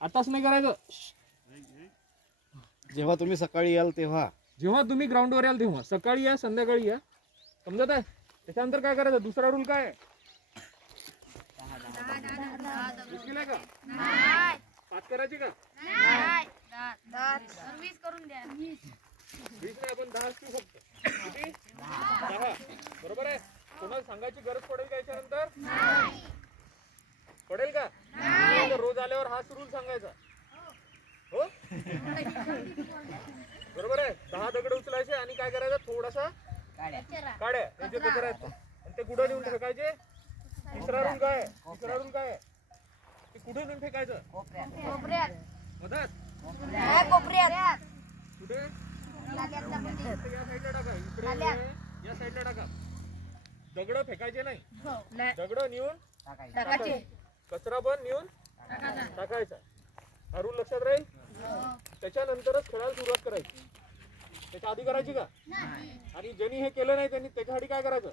आताच नाही करायचं. जेव्हा तुम्ही सकाळी याल तेव्हा, जेव्हा तुम्ही ग्राउंडवर याल तेव्हा, सकाळी या संध्याकाळी या, समजत आहे. त्याच्यानंतर काय करायचं, दुसरा रूल काय आहे? मुश्किल आहे का? पाच करायची का? 20 करून द्या. 20 नाही, आपण 10 ठेवू फक्त. किती? 10. बरोबर आहे. कोणाला सांगायची गरज पडेल का याच्यानंतर? पडेल का? तर रोज आल्यावर हाच रूल सांगायचा. हो बरोबर आहे. 10 दगड उचलायचे आणि काय करायचं, थोडासा काड्या त्याचे कचरा आहेत आणि ते कुठं नेऊन फेकायचे. तिसरा रूल काय आहे? तिसरा रूल काय आहे? ते कुठे नेऊन फेकायचं? कोपऱ्यात. मधात कोपऱ्यात. कुठे? या साईडला टाका, इकडे या साईडला टाका. दगड फेकायचे नाही, दगड नेऊन टाकायचे, कचरा पण नेऊन टाकायचा. हा रूल लक्षात राहील. त्याच्यानंतरच खेळायला सुरुवात करायची. त्याच्या आधी करायची का? आणि ज्यांनी हे केलं नाही त्यांनी त्याच्यासाठी काय करायचं?